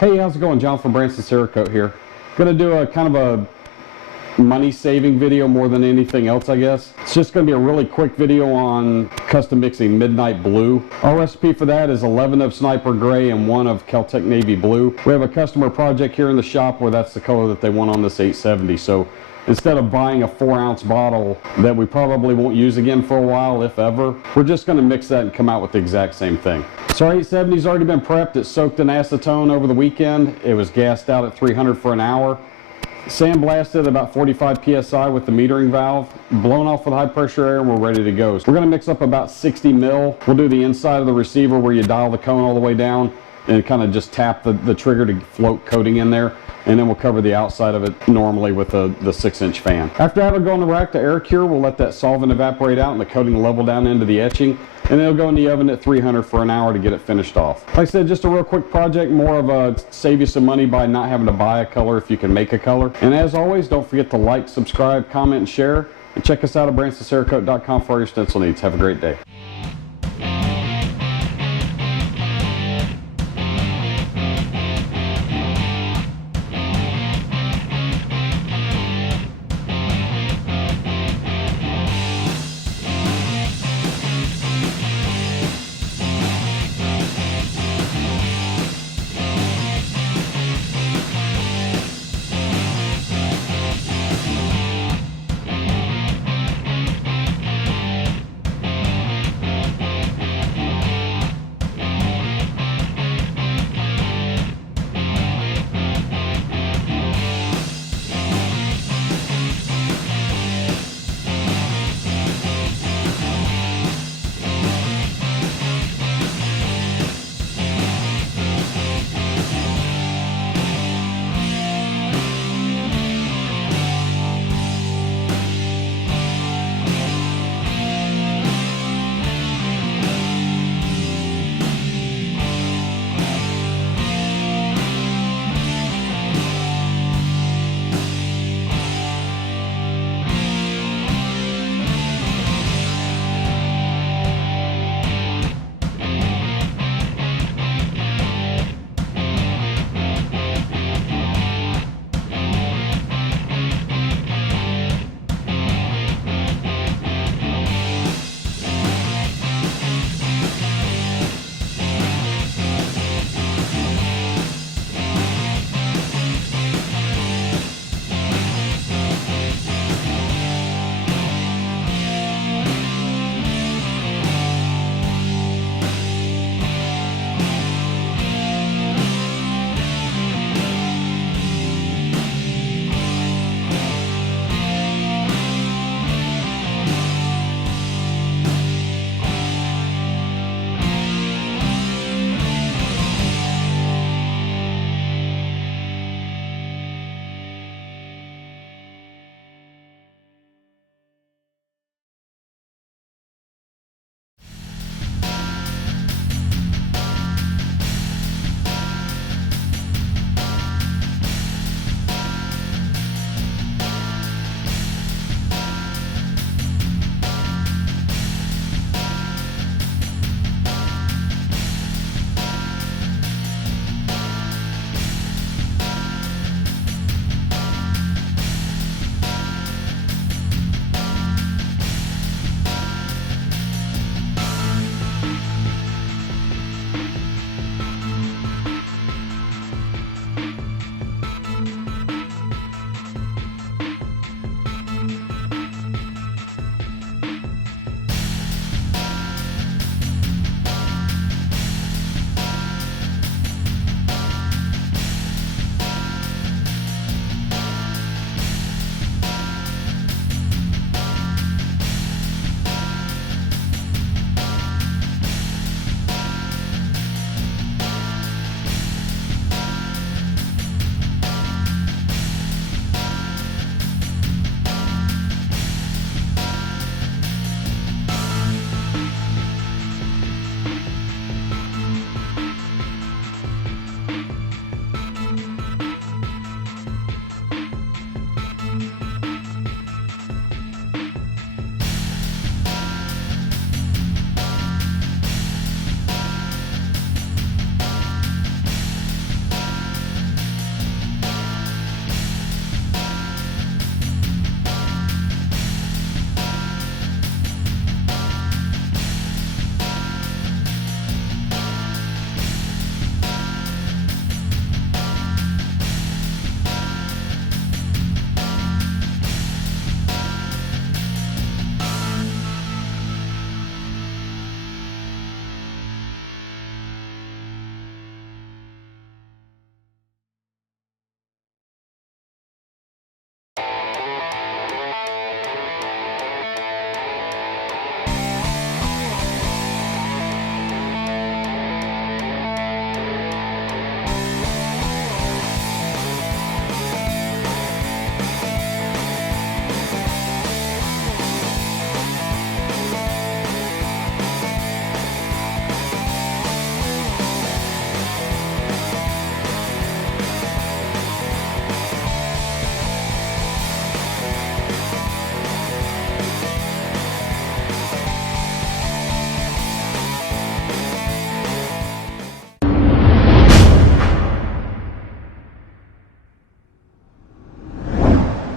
Hey, how's it going? John from Branson Cerakote here. Gonna do a kind of a money saving video more than anything else, I guess. It's just gonna be a really quick video on custom mixing Midnight Blue. Our recipe for that is 11 of Sniper Gray and 1 of Caltech Navy Blue. We have a customer project here in the shop where that's the color that they want on this 870. So instead of buying a 4-ounce bottle that we probably won't use again for a while, if ever, we're just going to mix that and come out with the exact same thing. So our 870's already been prepped. It's soaked in acetone over the weekend. It was gassed out at 300 for an hour. Sandblasted about 45 psi with the metering valve, blown off with high pressure air, and we're ready to go. So we're going to mix up about 60 mil. We'll do the inside of the receiver where you dial the cone all the way down and kind of just tap the trigger to float coating in there. And then we'll cover the outside of it normally with the 6-inch fan. After that, it'll go in the rack to air cure. We'll let that solvent evaporate out and the coating level down into the etching. And then it'll go in the oven at 300 for an hour to get it finished off. Like I said, just a real quick project, more of a save you some money by not having to buy a color if you can make a color. And as always, don't forget to like, subscribe, comment, and share. And check us out at BransonCerakote.com for all your stencil needs. Have a great day.